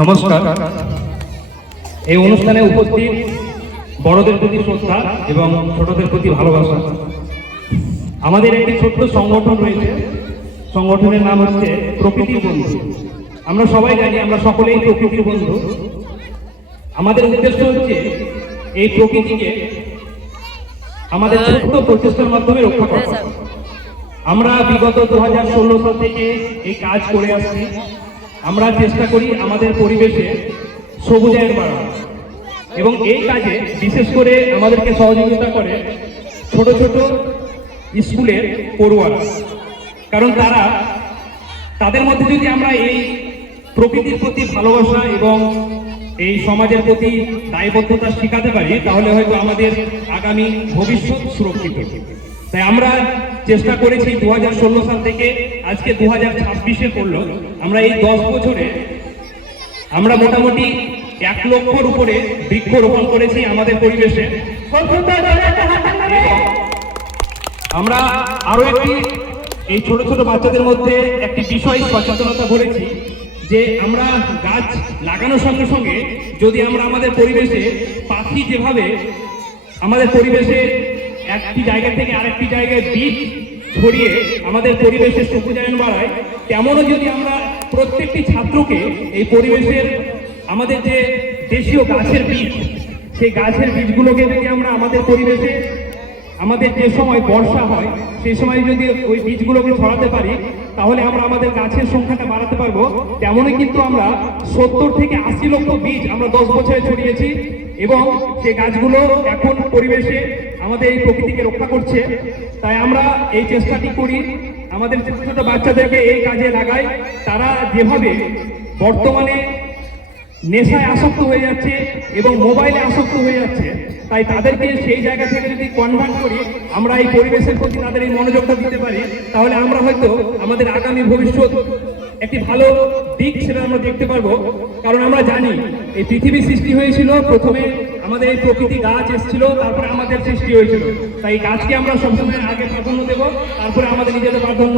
নমস্কার। এই অনুষ্ঠানে উপস্থিত বড়দের প্রতি শ্রদ্ধা এবং ছোটদের প্রতি ভালোবাসা। আমাদের একটি ছোট্ট সংগঠন রয়েছে, সংগঠনের নাম হচ্ছে প্রকৃতির বন্ধু। আমরা সবাই জানি আমরা সকলেই প্রকৃতির বন্ধু। আমাদের উদ্দেশ্য হচ্ছে এই প্রকৃতিকে আমাদের ছোট্ট প্রচেষ্টার মাধ্যমে রক্ষা করা। আমরা বিগত 2016 সাল থেকে এই কাজ করে আসছি। আমরা চেষ্টা করি আমাদের পরিবেশে সবুজায়ন বাড়ানো, এবং এই কাজে বিশেষ করে আমাদেরকে সহযোগিতা করে ছোট ছোট স্কুলের পড়ুয়ারা। কারণ তাদের মধ্যে যদি আমরা এই প্রকৃতির প্রতি ভালোবাসা এবং এই সমাজের প্রতি দায়বদ্ধতা শেখাতে পারি, তাহলে হয়তো আমাদের আগামী ভবিষ্যৎ সুরক্ষিত। তাই আমরা চেষ্টা করেছি 2016 সাল থেকে আজকে 2026-এ পড়লো। আমরা এই 10 বছরে আমরা মোটামুটি 1 লক্ষর উপরে বৃক্ষরোপণ করেছি আমাদের পরিবেশে। আমরা আরো একটি এই ছোট ছোট বাচ্চাদের মধ্যে একটি বিষয় সচেতনতা করেছি যে আমরা গাছ লাগানোর সঙ্গে সঙ্গে যদি আমরা আমাদের পরিবেশে পাখি যেভাবে আমাদের পরিবেশে একটি জায়গা থেকে আরেকটি জায়গায় বীজ ছড়িয়ে আমাদের পরিবেশের সবুজায়ন বাড়ায়, তেমনও যদি আমরা প্রত্যেকটি ছাত্রকে এই পরিবেশের আমাদের যে দেশীয় গাছের বীজ, সেই গাছের বীজগুলোকে যদি আমরা আমাদের পরিবেশে আমাদের যে সময় বর্ষা হয় সেই সময় যদি ওই বীজগুলোকে ছড়াতে পারি, তাহলে আমরা আমাদের গাছের সংখ্যাটা বাড়াতে পারবো। তেমনই কিন্তু আমরা 70 থেকে 80 লক্ষ বীজ আমরা 10 বছরে ছড়িয়েছি, এবং সেই গাছগুলো এখন পরিবেশে আমাদের এই প্রকৃতিকে রক্ষা করছে। তাই আমরা এই চেষ্টাটি করি, আমাদের ছোট ছোট বাচ্চাদেরকে এই কাজে লাগাই। তারা যেভাবে বর্তমানে নেশায় আসক্ত হয়ে যাচ্ছে এবং মোবাইলে আসক্ত হয়ে যাচ্ছে, তাই তাদেরকে সেই জায়গা থেকে যদি কনভার্ট করি, আমরা এই পরিবেশের প্রতি তাদের এই মনোযোগটা দিতে পারি, তাহলে আমরা হয়তো আমাদের আগামী ভবিষ্যৎ একটি ভালো দিক সেটা আমরা দেখতে পারবো। কারণ আমরা জানি এই পৃথিবী সৃষ্টি হয়েছিল, প্রথমে আমাদের এই প্রকৃতি গাছ এসেছিল, তারপরে আমাদের সৃষ্টি হয়েছিল। তাই গাছকে আমরা সবসময় আগে প্রাধান্য দেব, তারপরে আমাদের নিজেদের প্রাধান্য।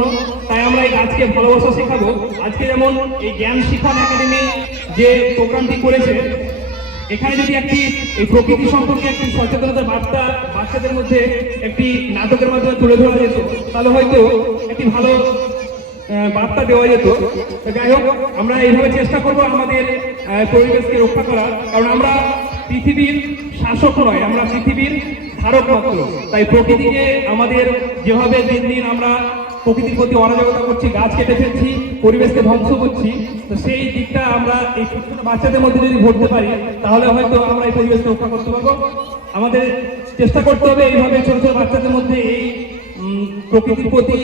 তাই আমরা এই গাছকে ভালোবাসা শেখাবো। আজকে যেমন এই জ্ঞান শিক্ষণ একাডেমি যে প্রোগ্রামটি করেছে, এখানে যদি একটি এই প্রকৃতি সম্পর্কে একটি সচেতনতার বার্তা বাচ্চাদের মধ্যে একটি নাটকের মাধ্যমে তুলে ধরা যেত, তাহলে হয়তো একটি ভালো বার্তা দেওয়া যেত। যাই হোক, আমরা এইভাবে চেষ্টা করবো আমাদের পরিবেশকে রক্ষা করার। কারণ আমরা পৃথিবীর শাসক নয়, আমরা পৃথিবীর ধারক মাত্র। তাই প্রকৃতিকে আমাদের যেভাবে দিন দিন আমরা প্রকৃতির প্রতি অরাজকতা করছি, গাছ কেটে ফেলছি, পরিবেশকে ধ্বংস করছি, তো সেই দিকটা আমরা এই ছোট ছোট বাচ্চাদের মধ্যে যদি ভরতে পারি, তাহলে হয়তো আমরা এই পরিবেশকে রক্ষা করতে পারবো। আমাদের চেষ্টা করতে হবে এইভাবে ছোট ছোট বাচ্চাদের মধ্যে এই প্রকৃতির প্রতি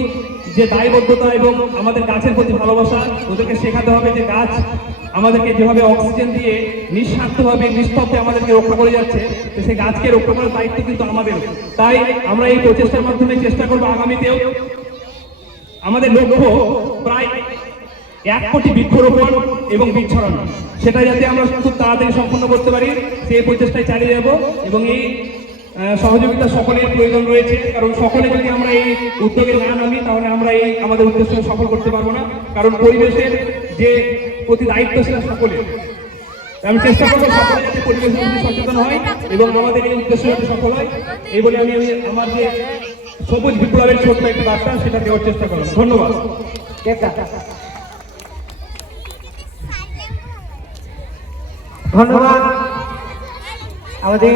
যে দায়বদ্ধতা এবং আমাদের গাছের প্রতি ভালোবাসা ওদেরকে শেখাতে হবে যে গাছ আমাদেরকে যেভাবে অক্সিজেন দিয়ে নিঃস্বার্থভাবে নিস্তব্ধে আমাদেরকে রক্ষা করে যাচ্ছে, তো সেই গাছকে রক্ষা করার দায়িত্ব কিন্তু আমাদের। তাই আমরা এই প্রচেষ্টার মাধ্যমে চেষ্টা করবো আগামীতেও আমাদের লক্ষ্য প্রায় 1 কোটি বৃক্ষরোপণ এবং বীজ ছড়ানো, সেটা যাতে আমরা খুব তাড়াতাড়ি সম্পন্ন করতে পারি সেই প্রচেষ্টায় চালিয়ে যাব। এবং এই সহযোগিতা সকলের প্রয়োজন রয়েছে, কারণ সকলে যদি আমরা এই উদ্যোগে না নামি, তাহলে আমরা এই আমাদের উদ্দেশ্য সফল করতে পারবো না। কারণ পরিবেশের যে প্রতি দায়িত্ব সেটা সকলের। আমি চেষ্টা করবো সকলে যাতে পরিবেশের প্রতি সচেতন হয় এবং আমাদের এই উদ্দেশ্য যাতে সফল হয়, এই বলে আমি আমার যে সবুজ বিপ্লবের ছোট্ট একটা বার্তা সেটা দেওয়ার চেষ্টা করলাম। ধন্যবাদ। ধন্যবাদ আমাদের